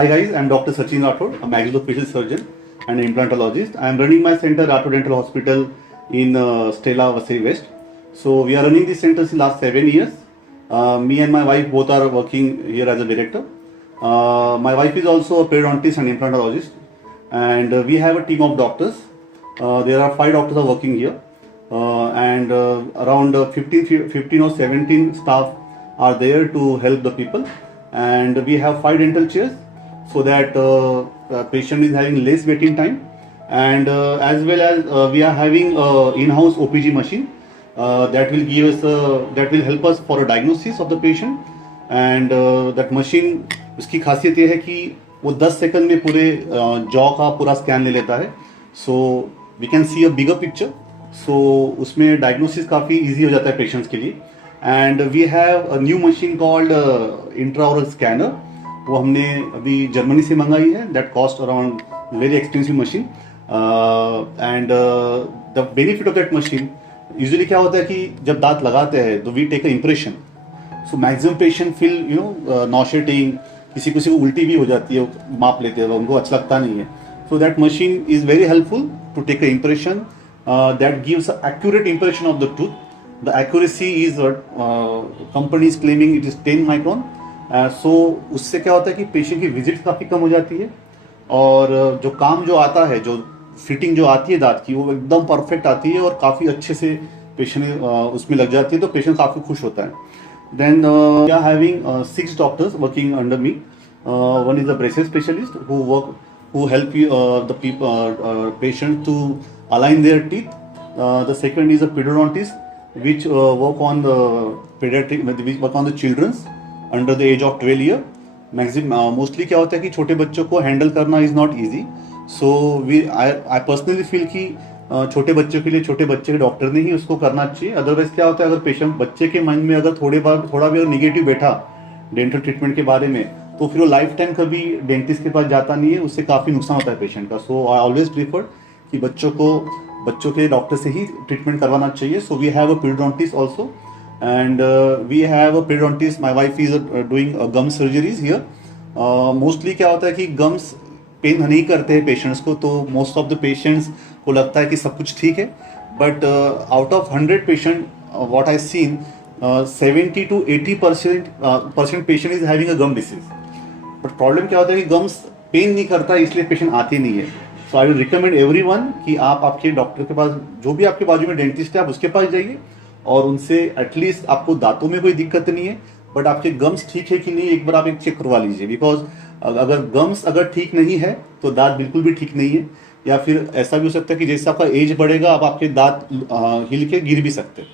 Hi guys, I'm Dr. Sachin Rathod, a maxillofacial surgeon and implantologist. I'm running my center, Rathod Dental Hospital in Stella Vasai West. So we are running this center since last 7 years. Me and my wife both are working here as a director. My wife is also a periodontist and implantologist, and we have a team of doctors. There are 5 doctors are working here, and around 15 or 17 staff are there to help the people. And we have 5 dental chairs so that the patient is having less waiting time, and as well as we are having in-house OPG machine that will give us that will help us for a diagnosis of the patient. And that machine, उसकी खासियत ये है कि वो 10 second में पूरे jaw का पूरा स्कैन ले लेता है, so we can see a bigger picture. So उसमें डायग्नोसिस काफ़ी इजी हो जाता है पेशेंट्स के लिए. And we have a new machine called intraoral scanner. वो हमने अभी जर्मनी से मंगाई है. That cost around very expensive machine. And the benefit of that machine, usually क्या होता है कि जब दांत लगाते हैं तो we take a impression. So maximum patient feel nauseating, किसी किसी को उल्टी भी हो जाती है, माप लेते हैं, उनको अच्छा लगता नहीं है. So that machine is very helpful to take a impression that gives a accurate impression of the tooth. The accuracy is company is claiming it is 10 micron. So उससे क्या होता है कि पेशेंट की विजिट काफ़ी कम हो जाती है, और जो काम जो आता है, जो फिटिंग जो आती है दांत की, वो एकदम परफेक्ट आती है और काफ़ी अच्छे से पेशेंट उसमें लग जाती है, तो पेशेंट काफ़ी खुश होता है. Then we are having 6 doctors working under me. One is a braces specialist who help you the patients to align their teeth. The second is a periodontist which work on the pediatric, which work on the childrens under the age of 12 year. Mostly क्या होता है कि छोटे बच्चों को handle करना is not easy. So I personally feel कि छोटे बच्चों के लिए छोटे बच्चे के डॉक्टर ने ही उसको करना चाहिए. अदरवाइज क्या होता है, अगर पेशेंट बच्चे के मन में अगर थोड़ा भी अगर निगेटिव बैठा डेंटल ट्रीटमेंट के बारे में, तो फिर वो लाइफ टाइम कभी डेंटिस्ट के पास जाता नहीं है, उससे काफ़ी नुकसान होता है पेशेंट का. सो आई ऑलवेज प्रीफर कि बच्चों के डॉक्टर से ही ट्रीटमेंट करवाना चाहिए. So we have a periodontist also, and we have a periodontist. My wife is doing gum surgeries here. Mostly क्या होता है कि गम्स पेन नहीं करते हैं पेशेंट्स को, तो मोस्ट ऑफ द पेशेंट्स को लगता है कि सब कुछ ठीक है. But out of 100 patient what I seen 70 to 80% patient is having a gum disease. But problem क्या होता है कि गम्स पेन नहीं करता है, इसलिए पेशेंट आते नहीं है. सो आई विल रिकमेंड एवरीवन कि आप आपके डॉक्टर के पास, जो भी आपके बाजू में डेंटिस्ट है, आप उसके पास जाइए और उनसे एटलीस्ट आपको दांतों में कोई दिक्कत नहीं है, बट आपके गम्स ठीक है कि नहीं एक बार आप एक चेक करवा लीजिए. बिकॉज अगर गम्स अगर ठीक नहीं है तो दांत बिल्कुल भी ठीक नहीं है. या फिर ऐसा भी हो सकता है कि जैसे आपका एज बढ़ेगा, आप आपके दांत हिल के गिर भी सकते हैं.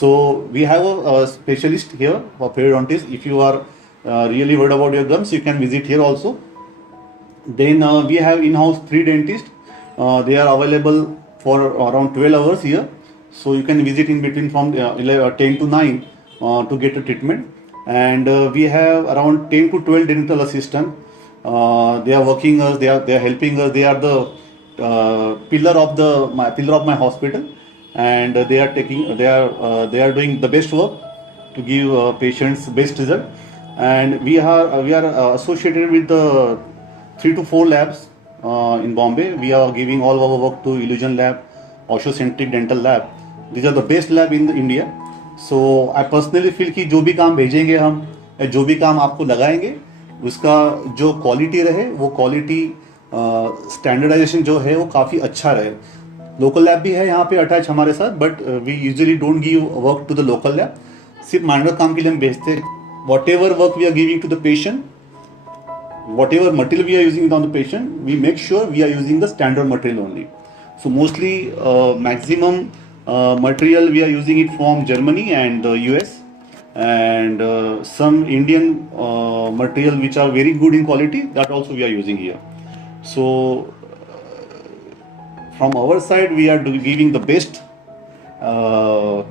So we have a specialist here for periodontist. If you are really worried about your gums, you can visit here also. Then we have in house 3 dentist. They are available for around 12 hours here. So you can visit in between from 10 to 9 to get a treatment. And we have around 10 to 12 dental assistants. They are working us. They are helping us. They are the pillar of my hospital, and they are doing the best work to give patients best result. And we are associated with the 3 to 4 labs in Bombay. We are giving all our work to Illusion Lab, Oshocentric Dental Lab. These are the best lab in India. So I personally feel कि जो भी काम भेजेंगे हम, जो भी काम आपको लगाएंगे, उसका जो क्वालिटी रहे, वो क्वालिटी स्टैंडर्डाइजेशन जो है वो काफ़ी अच्छा रहे. लोकल लैब भी है यहाँ पे अटैच हमारे साथ, but we usually don't give work to the local lab. सिर्फ माइनर काम के लिए हम भेजते हैं. Whatever work we are giving to the patient, whatever material we are using on the patient, we make sure we are using the standard material only. So mostly maximum material we are using it from Germany and US, and some Indian material which are very good in quality, that also we are using here. So from our side we are giving the best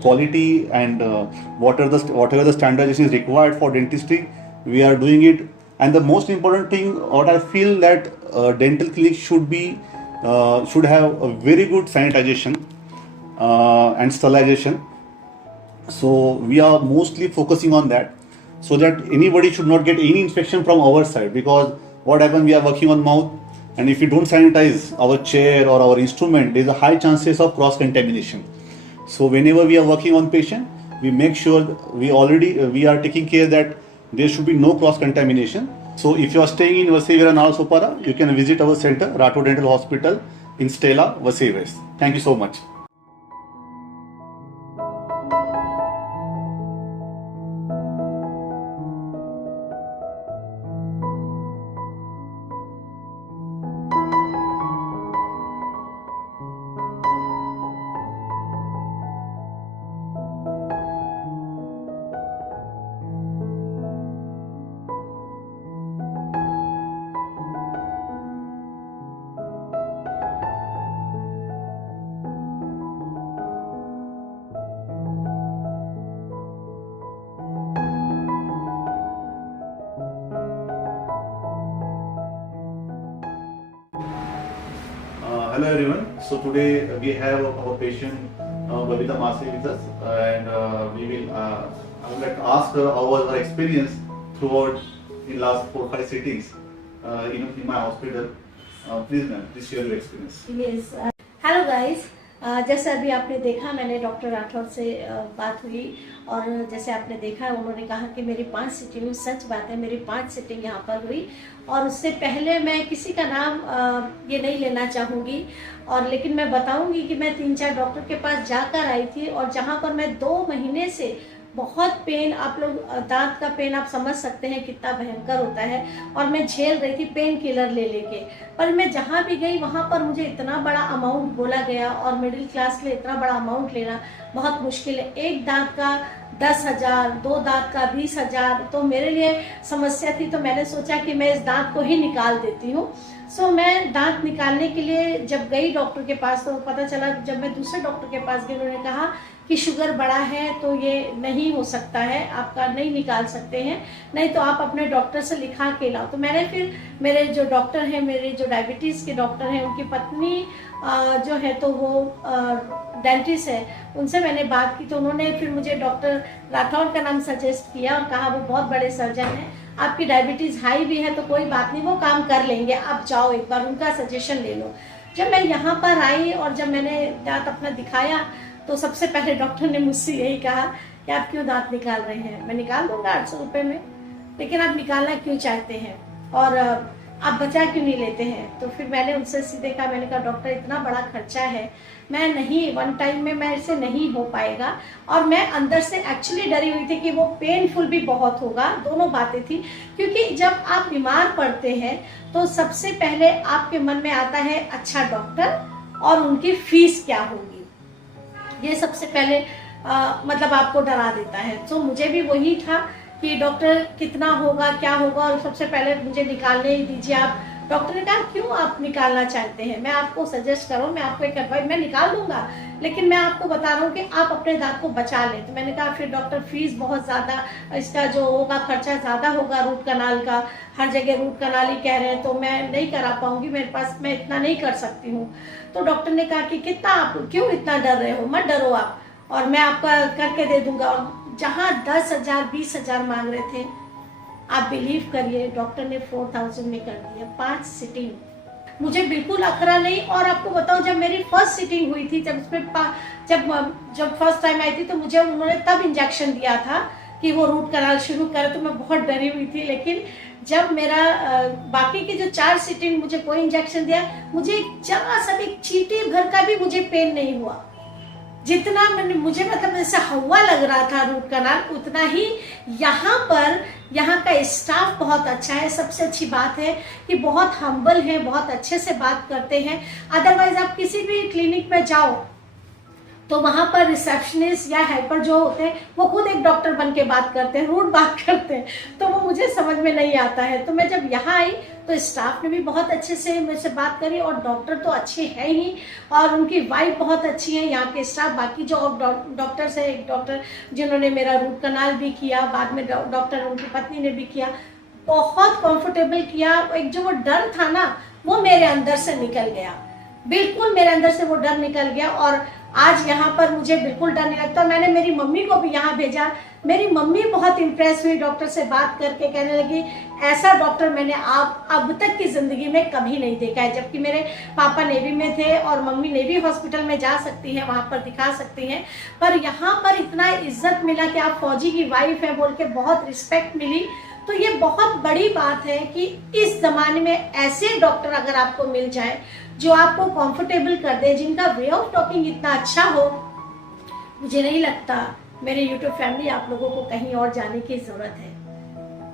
quality, and whatever the standardization is required for dentistry, we are doing it. And the most important thing, what I feel, that dental clinic should have a very good sanitization and sterilization. So we are mostly focusing on that, so that anybody should not get any infection from our side, because what happens, we are working on mouth, and if we don't sanitize our chair or our instrument, there is a high chances of cross contamination. So whenever we are working on patient, we make sure we are taking care that there should be no cross contamination. So if you are staying in Vasai Virar Nalasopara, you can visit our center, Rathod Dental Hospital in Stella, Vasai West. Thank you so much. Hello everyone. So today we have our patient Babita Masi with us, and I would like to ask her how was her experience throughout in last 4-5 sittings in my hospital. Please share your experience. Yes. Hello guys, जैसे अभी आपने देखा मैंने doctor Rathore से बात हुई और जैसे आपने देखा उन्होंने कहा कि मेरी 5 सिटिंग, सच बात है मेरी 5 सिटिंग यहाँ पर हुई। और उससे पहले मैं किसी का नाम ये नहीं लेना चाहूँगी, और लेकिन मैं बताऊँगी कि मैं 3-4 डॉक्टर के पास जाकर आई थी और जहाँ पर मैं 2 महीने से बहुत पेन, आप लोग दांत का पेन आप समझ सकते हैं कितना भयंकर होता है, और मैं झेल रही थी पेन किलर ले लेके। पर मैं जहाँ भी गई वहाँ पर मुझे इतना बड़ा अमाउंट बोला गया, और मिडिल क्लास के लिए इतना बड़ा अमाउंट लेना बहुत मुश्किल है। एक दांत का 10,000, 2 दांत का 20,000, तो मेरे लिए समस्या थी। तो मैंने सोचा कि मैं इस दांत को ही निकाल देती हूँ। सो मैं दांत निकालने के लिए जब गई डॉक्टर के पास, तो पता चला जब मैं दूसरे डॉक्टर के पास गई, उन्होंने कहा कि शुगर बड़ा है तो ये नहीं हो सकता है, आपका नहीं निकाल सकते हैं, नहीं तो आप अपने डॉक्टर से लिखा के लाओ। तो मैंने फिर मेरे जो डॉक्टर हैं, मेरे जो डायबिटीज़ के डॉक्टर हैं, उनकी पत्नी जो है तो वो डेंटिस्ट है, उनसे मैंने बात की। तो उन्होंने फिर मुझे डॉक्टर राठौर का नाम सजेस्ट किया और कहा वो बहुत बड़े सर्जन हैं, आपकी डायबिटीज़ हाई भी है तो कोई बात नहीं, वो काम कर लेंगे, आप जाओ एक बार उनका सजेशन ले लो। जब मैं यहाँ पर आई और जब मैंने दांत अपना दिखाया, तो सबसे पहले डॉक्टर ने मुझसे यही कहा कि आप क्यों दांत निकाल रहे हैं, मैं निकाल दूंगा 800 रुपये में, लेकिन आप निकालना क्यों चाहते हैं और आप बचा क्यों नहीं लेते हैं। तो फिर मैंने उनसे सीधे कहा, मैंने कहा डॉक्टर इतना बड़ा खर्चा है, मैं नहीं, वन टाइम में मैं इससे नहीं हो पाएगा। और मैं अंदर से एक्चुअली डरी हुई थी कि वो पेनफुल भी बहुत होगा, दोनों बातें थी। क्योंकि जब आप बीमार पड़ते हैं तो सबसे पहले आपके मन में आता है अच्छा डॉक्टर और उनकी फीस क्या होगी, ये सबसे पहले मतलब आपको डरा देता है। तो मुझे भी वही था कि डॉक्टर कितना होगा, क्या होगा, और सबसे पहले मुझे निकालने ही दीजिए आप। डॉक्टर ने कहा क्यों आप निकालना चाहते हैं, मैं आपको सजेस्ट करूँ, मैं आपको एक एडवाइस, मैं निकाल दूंगा, लेकिन मैं आपको बता रहा हूँ कि आप अपने दांत को बचा लें। तो मैंने कहा फिर डॉक्टर फीस बहुत ज़्यादा, इसका जो होगा खर्चा ज़्यादा होगा, रूट कनाल का, हर जगह रूट कनाल ही कह रहे हैं, तो मैं नहीं करा पाऊँगी, मेरे पास मैं इतना नहीं कर सकती हूँ। तो डॉक्टर ने कहा कि कितना, आप क्यों इतना डर रहे हो, मत डरो आप, और मैं आपका करके दे दूंगा। और जहाँ 10,000 20,000 मांग रहे थे, आप बिलीव करिए डॉक्टर ने 4,000 में कर दिया 5 सिटिंग। मुझे बिल्कुल अखरा नहीं। और आपको बताओ जब मेरी फर्स्ट सिटिंग हुई थी, जब फर्स्ट टाइम आई थी, तो मुझे उन्होंने तब इंजेक्शन दिया था कि वो रूट कनाल शुरू करे, तो मैं बहुत डरी हुई थी। लेकिन जब मेरा बाकी की जो 4 सिटिंग मुझे कोई इंजेक्शन दिया, मुझे जरा सा भी चींटी भर का भी मुझे पेन नहीं हुआ। जितना मुझे मतलब जैसे हवा लग रहा था रूट कनाल, उतना ही यहाँ का स्टाफ बहुत अच्छा है। सबसे अच्छी बात है कि बहुत हम्बल है, बहुत अच्छे से बात करते हैं। अदरवाइज आप किसी भी क्लिनिक में जाओ तो वहाँ पर रिसेप्शनिस्ट या हेल्पर जो होते हैं वो खुद एक डॉक्टर बन के बात करते हैं, रूड बात करते हैं, तो वो मुझे समझ में नहीं आता है। तो मैं जब यहाँ आई तो स्टाफ ने भी बहुत अच्छे से मुझसे बात करी, और डॉक्टर तो अच्छे हैं ही, और उनकी वाइफ बहुत अच्छी है यहाँ के स्टाफ। बाकी जो डॉक्टर्स है, एक डॉक्टर जिन्होंने मेरा रूट कनाल भी किया, बाद में डॉक्टर उनकी पत्नी ने भी किया, बहुत कंफर्टेबल किया। एक जो वो डर था ना, वो मेरे अंदर से निकल गया, बिल्कुल मेरे अंदर से वो डर निकल गया। और आज यहाँ पर मुझे बिल्कुल डर नहीं लगता। मैंने मेरी मम्मी को भी यहाँ भेजा, मेरी मम्मी बहुत इम्प्रेस हुई डॉक्टर से बात करके, कहने लगी ऐसा डॉक्टर मैंने अब तक की ज़िंदगी में कभी नहीं देखा है। जबकि मेरे पापा नेवी में थे और मम्मी नेवी हॉस्पिटल में जा सकती हैं, वहाँ पर दिखा सकती हैं, पर यहाँ पर इतना इज्जत मिला कि आप फौजी की वाइफ हैं बोल के बहुत रिस्पेक्ट मिली। तो ये बहुत बड़ी बात है कि इस ज़माने में ऐसे डॉक्टर अगर आपको मिल जाए जो आपको कंफर्टेबल कर दे, जिनका वे ऑफ टॉकिंग इतना अच्छा हो, मुझे नहीं लगता मेरे यूट्यूब फैमिली आप लोगों को कहीं और जाने की ज़रूरत है।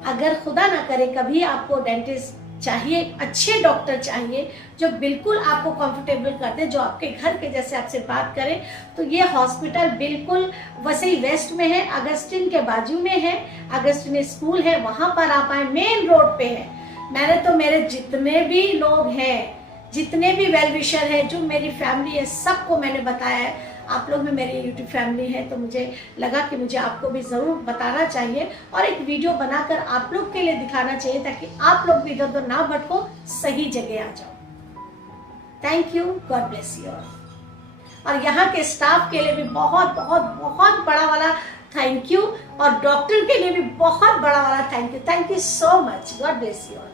अगर खुदा ना करे कभी आपको डेंटिस्ट चाहिए, अच्छे डॉक्टर चाहिए जो बिल्कुल आपको कंफर्टेबल कर दे, जो आपके घर के जैसे आपसे बात करे, तो ये हॉस्पिटल बिल्कुल वसई वेस्ट में है, अगस्टिन के बाजू में है, अगस्टिन स्कूल है, वहाँ पर आप आए, मेन रोड पे है। मैंने तो मेरे जितने भी लोग हैं, जितने भी वेल विशर है, जो मेरी फैमिली है, सबको मैंने बताया है। आप लोग में मेरी यूट्यूब फैमिली है, तो मुझे लगा कि मुझे आपको भी ज़रूर बताना चाहिए और एक वीडियो बनाकर आप लोग के लिए दिखाना चाहिए, ताकि आप लोग भी इधर उधर ना भटको, सही जगह आ जाओ। Thank you, God bless you all. और यहाँ के स्टाफ के लिए भी बहुत बहुत बहुत बड़ा वाला थैंक यू, और डॉक्टर के लिए भी बहुत बड़ा वाला thank you. Thank you so much, God bless you all.